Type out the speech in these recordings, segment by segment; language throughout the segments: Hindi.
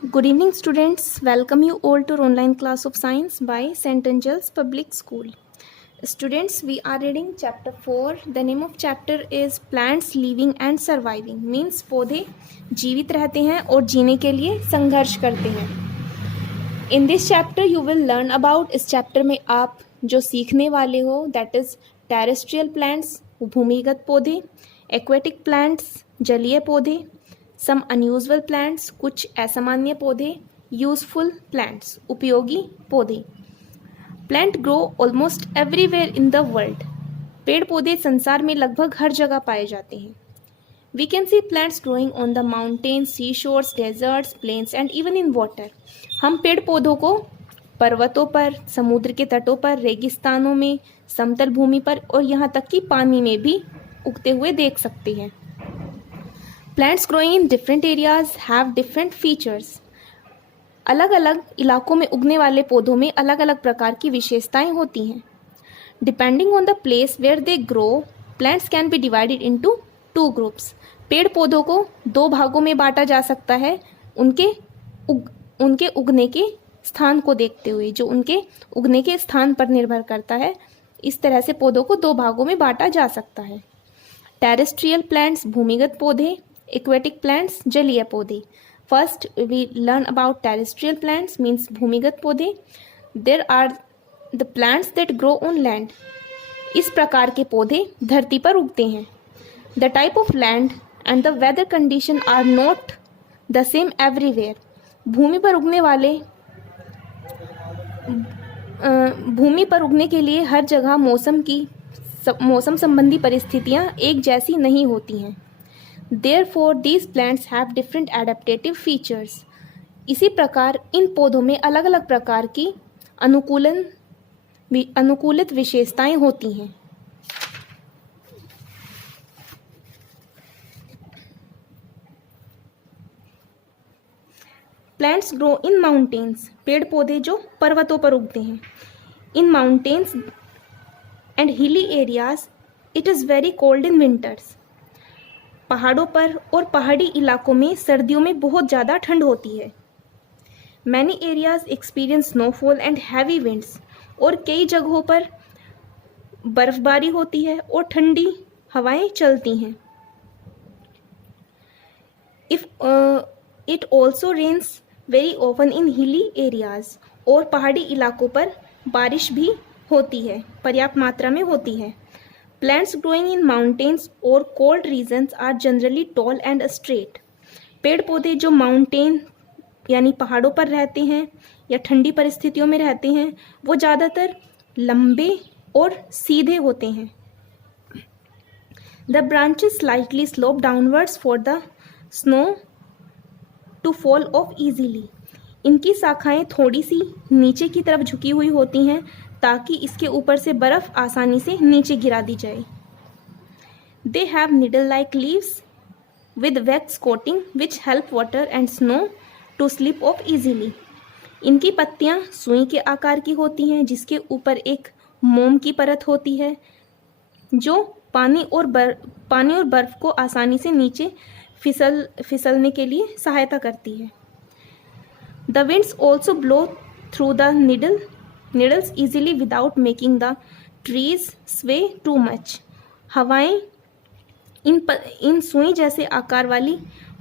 Good evening, students. Welcome you all to online class of science by St. Angel's Public School. Students, we are reading chapter 4. The name of chapter is Plants Living and Surviving. Means पौधे जीवित रहते हैं और जीने के लिए संघर्ष करते हैं. In this chapter you will learn about, इस chapter में आप जो सीखने वाले हो that is terrestrial plants, भूमिगत पौधे, aquatic plants, जलीय पौधे, सम अनयूजल प्लांट्स, कुछ असामान्य पौधे, यूजफुल प्लांट्स, उपयोगी पौधे. Plant grow almost everywhere in the world. पेड़ पौधे संसार में लगभग हर जगह पाए जाते हैं. We can see plants growing on the mountains, sea shores, deserts, plains and even in water. हम पेड़ पौधों को पर्वतों पर, समुद्र के तटों पर, रेगिस्तानों में, समतल भूमि पर और यहाँ तक कि पानी में भी उगते हुए देख सकते हैं. Plants growing in different areas have different features. अलग अलग इलाकों में उगने वाले पौधों में अलग अलग प्रकार की विशेषताएं होती हैं. Depending on the place where they grow, plants can be divided into two groups. पेड़ पौधों को दो भागों में बांटा जा सकता है उनके उगने के स्थान को देखते हुए, जो उनके उगने के स्थान पर निर्भर करता है. इस तरह से पौधों को दो भागों में बांटा जा सकता है. टेरेस्ट्रियल प्लांट्स भूमिगत पौधे, एक्वेटिक प्लांट्स जलीय पौधे. First we learn about terrestrial plants means भूमिगत पौधे. There are the plants that grow on land. इस प्रकार के पौधे धरती पर उगते हैं. The type of land and the weather condition are not the same everywhere. भूमि पर उगने के लिए हर जगह मौसम संबंधी परिस्थितियाँ एक जैसी नहीं होती हैं. Therefore, these plants have different adaptative features. इसी प्रकार इन पौधों में अलग अलग प्रकार की अनुकूलित विशेषताएं होती हैं. Plants grow in mountains. पेड़ पौधे जो पर्वतों पर उगते हैं. In mountains and hilly areas, it is very cold in winters. पहाड़ों पर और पहाड़ी इलाकों में सर्दियों में बहुत ज़्यादा ठंड होती है. Many areas experience snowfall and heavy winds. और कई जगहों पर बर्फबारी होती है और ठंडी हवाएं चलती हैं. It also rains very often in hilly areas. और पहाड़ी इलाकों पर बारिश भी होती है, पर्याप्त मात्रा में होती है. Plants growing in mountains or cold regions are generally tall and straight. पेड़ पौधे जो माउंटेन यानी पहाड़ों पर रहते हैं या ठंडी परिस्थितियों में रहते हैं वो ज़्यादातर लंबे और सीधे होते हैं. The branches slightly slope downwards for the snow to fall off easily. इनकी शाखाएं थोड़ी सी नीचे की तरफ झुकी हुई होती हैं ताकि इसके ऊपर से बर्फ आसानी से नीचे गिरा दी जाए. They have needle like leaves with wax coating which help water and snow to slip off easily. इनकी पत्तियां सुई के आकार की होती हैं जिसके ऊपर एक मोम की परत होती है जो पानी और बर्फ को आसानी से नीचे फिसलने के लिए सहायता करती है. The winds also blow through the needles easily without making the trees sway too much. हवाएं इन सुई जैसे आकार वाली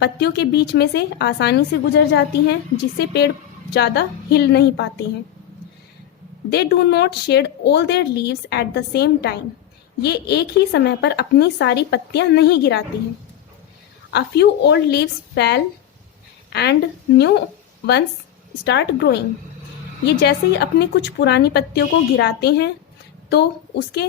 पत्तियों के बीच में से आसानी से गुजर जाती हैं जिससे पेड़ ज़्यादा हिल नहीं पाते हैं. They do not shed all their leaves at the same time. ये एक ही समय पर अपनी सारी पत्तियां नहीं गिराती हैं. A few old leaves fall and new ones start growing. ये जैसे ही अपनी कुछ पुरानी पत्तियों को गिराते हैं तो उसके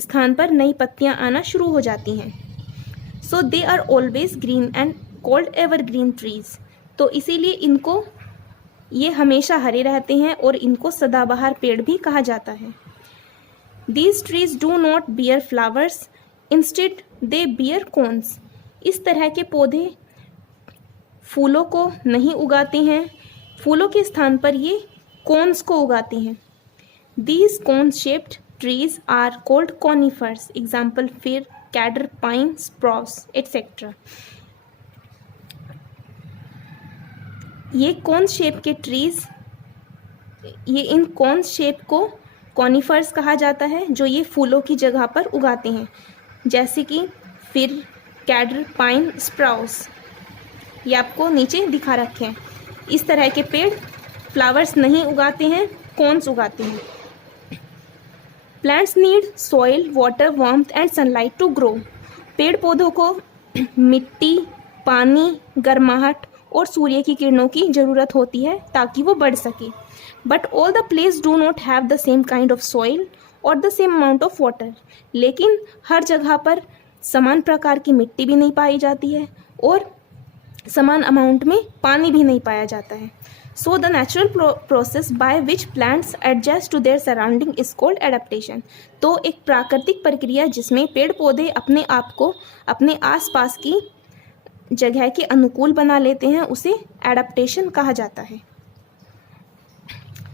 स्थान पर नई पत्तियां आना शुरू हो जाती हैं. So they are always green and called evergreen trees. तो इसीलिए इनको ये हमेशा हरे रहते हैं और इनको सदाबहार पेड़ भी कहा जाता है. These trees do not bear flowers, instead they bear cones. इस तरह के पौधे फूलों को नहीं उगाते हैं, फूलों के स्थान पर ये कोन्स को उगाते हैं. These cone-shaped trees are called conifers. Example fir, cedar, pine, spruce, etc. ये कोन शेप के ट्रीज, ये इन कोन शेप को कॉनिफर्स कहा जाता है, जो ये फूलों की जगह पर उगाते हैं, जैसे कि फिर कैडर, पाइन, स्प्राउस। ये आपको नीचे दिखा रखे हैं। इस तरह के पेड़ फ्लावर्स नहीं उगाते हैं, कोन्स उगाते हैं। Plants need soil, water, warmth and sunlight to grow. पेड़ पौधों को मिट्टी, पानी, गर्माहट और सूर्य की किरणों की ज़रूरत होती है ताकि वो बढ़ सके। But all the place do not have the same kind of soil और the same amount of water. लेकिन हर जगह पर समान प्रकार की मिट्टी भी नहीं पाई जाती है और समान अमाउंट में पानी भी नहीं पाया जाता है। So the natural process by which plants adjust to their surrounding is called adaptation. तो एक प्राकृतिक प्रक्रिया जिसमें पेड़ पौधे अपने आप को अपने आसपास की जगह के अनुकूल बना लेते हैं, उसे एडेप्टेशन कहा जाता है।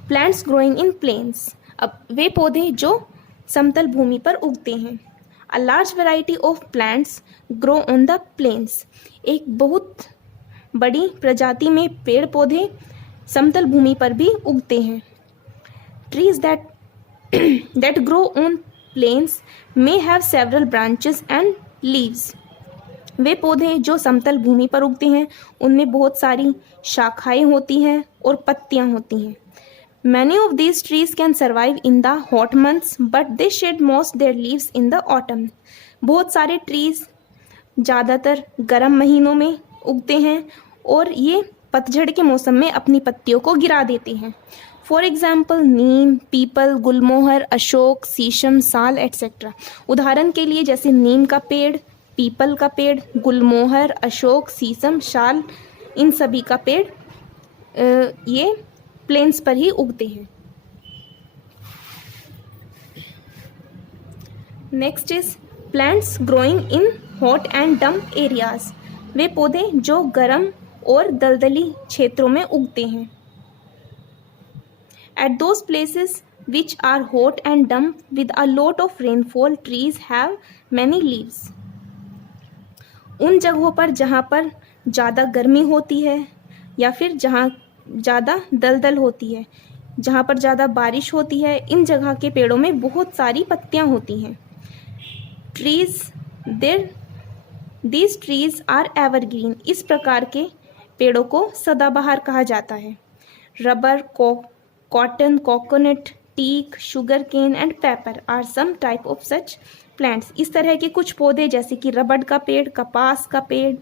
Plants growing in plains. अब वे पौधे जो समतल भूमि पर उगते हैं। A large variety of plants grow on the plains. एक बहुत बड़ी प्रजाति में पेड़ पौधे समतल भूमि पर भी उगते हैं। Trees that grow on plains may have several branches and leaves. वे पौधे जो समतल भूमि पर उगते हैं उनमें बहुत सारी शाखाएं होती हैं और पत्तियां होती हैं। Many of these trees can survive in the hot months, but they shed most their leaves in the autumn. बहुत सारे ट्रीज ज़्यादातर गर्म महीनों में उगते हैं और ये पतझड़ के मौसम में अपनी पत्तियों को गिरा देते हैं। फॉर एग्जाम्पल नीम, पीपल, गुलमोहर, अशोक, शीशम, साल एट्सेट्रा। उदाहरण के लिए जैसे नीम का पेड़, पीपल का पेड़, गुलमोहर, अशोक, शीशम, साल, इन सभी का पेड़ ये प्लेन्स पर ही उगते हैं। Next is plants growing in hot and damp areas. वे पौधे जो गर्म और दलदली क्षेत्रों में उगते हैं। At those places which are hot and damp with a lot of rainfall trees have many leaves. उन जगहों पर जहाँ पर ज़्यादा गर्मी होती है या फिर जहाँ ज़्यादा दलदल होती है, जहाँ पर ज़्यादा बारिश होती है, इन जगह के पेड़ों में बहुत सारी पत्तियाँ होती हैं। These trees are evergreen. इस प्रकार के पेड़ों को सदाबहार कहा जाता है। Rubber, cotton, coconut, teak, sugarcane and paper are some type of such plants. इस तरह के कुछ पौधे जैसे कि रबड़ का पेड़, कपास का पेड़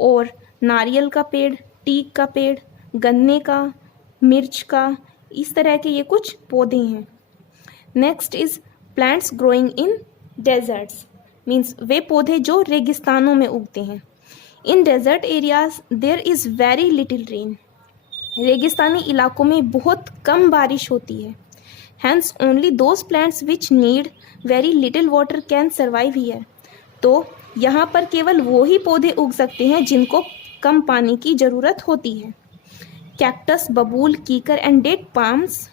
और नारियल का पेड़, टीक का पेड़, गन्ने का, मिर्च का, इस तरह के ये कुछ पौधे हैं। Next is plants growing in deserts. Means वे पौधे जो रेगिस्तानों में उगते हैं। In desert areas there is very little rain. रेगिस्तानी इलाकों में बहुत कम बारिश होती है। Hence only those plants which need very little water can survive here. तो यहाँ पर केवल वो ही पौधे उग सकते हैं जिनको कम पानी की ज़रूरत होती है। कैक्टस, बबूल, कीकर and date palms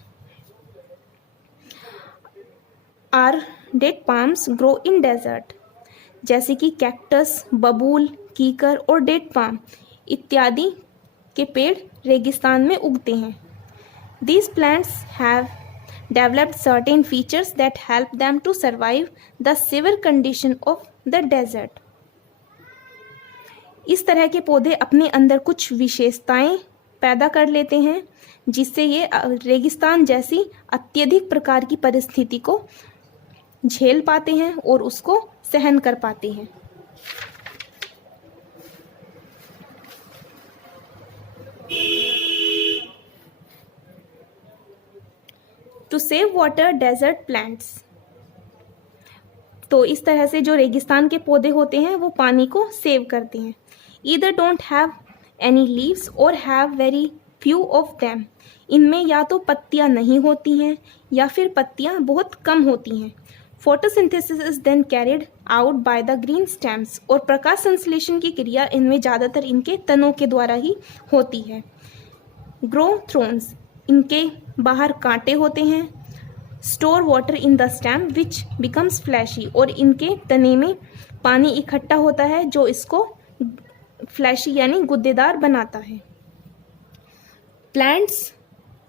grow in desert. जैसे कि कैक्टस, बबूल, कीकर और डेट पाम इत्यादि के पेड़ रेगिस्तान में उगते हैं। These plants have developed certain features that help them to survive the severe condition of the desert. इस तरह के पौधे अपने अंदर कुछ विशेषताएं पैदा कर लेते हैं जिससे ये रेगिस्तान जैसी अत्यधिक प्रकार की परिस्थिति को झेल पाते हैं और उसको सहन कर पाते हैं। To save water desert plants. तो इस तरह से जो रेगिस्तान के पौधे होते हैं वो पानी को सेव करते हैं। Either don't have any leaves और have very few of them. इनमें या तो पत्तियां नहीं होती हैं या फिर पत्तियां बहुत कम होती हैं। Photosynthesis is then carried out by the green stems. और प्रकाश संश्लेषण की क्रिया इनमें ज़्यादातर इनके तनों के द्वारा ही होती है। ग्रो थ्रोन्स, इनके बाहर कांटे होते हैं। Store water in the stem which becomes fleshy, और इनके तने में पानी इकट्ठा होता है जो इसको फ्लैशी यानी गुद्देदार बनाता है। Plants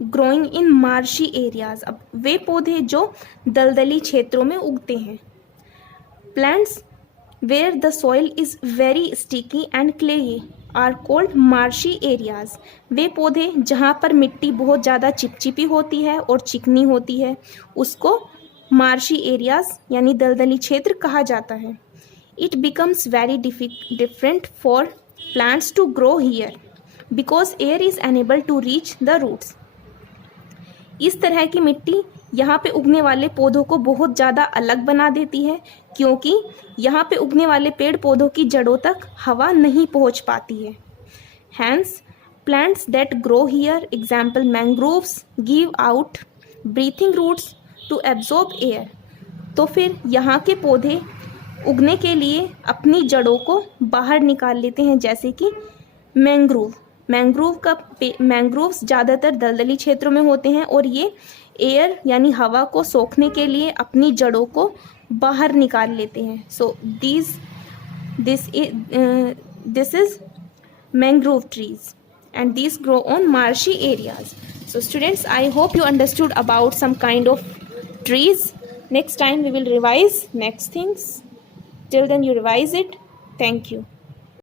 growing in marshy areas, अब वे पौधे जो दलदली क्षेत्रों में उगते हैं। Plants where the soil is very sticky and clayey are called marshy areas, वे पौधे जहाँ पर मिट्टी बहुत ज़्यादा चिपचिपी होती है और चिकनी होती है उसको मार्शी एरियाज यानी दलदली क्षेत्र कहा जाता है। It becomes very different for plants to grow here because air is unable to reach the roots, इस तरह की मिट्टी यहाँ पे उगने वाले पौधों को बहुत ज़्यादा अलग बना देती है क्योंकि यहाँ पे उगने वाले पेड़ पौधों की जड़ों तक हवा नहीं पहुँच पाती है। Hence plants that grow here example mangroves give out breathing roots to absorb air, तो फिर यहाँ के पौधे उगने के लिए अपनी जड़ों को बाहर निकाल लेते हैं, जैसे कि मैंग्रोव्स ज़्यादातर दलदली क्षेत्रों में होते हैं और ये एयर यानी हवा को सोखने के लिए अपनी जड़ों को बाहर निकाल लेते हैं। So this is mangrove trees and these grow on marshy areas. So students, I hope you understood about some kind of trees. Next time we will revise next things. Till then you revise it. Thank you.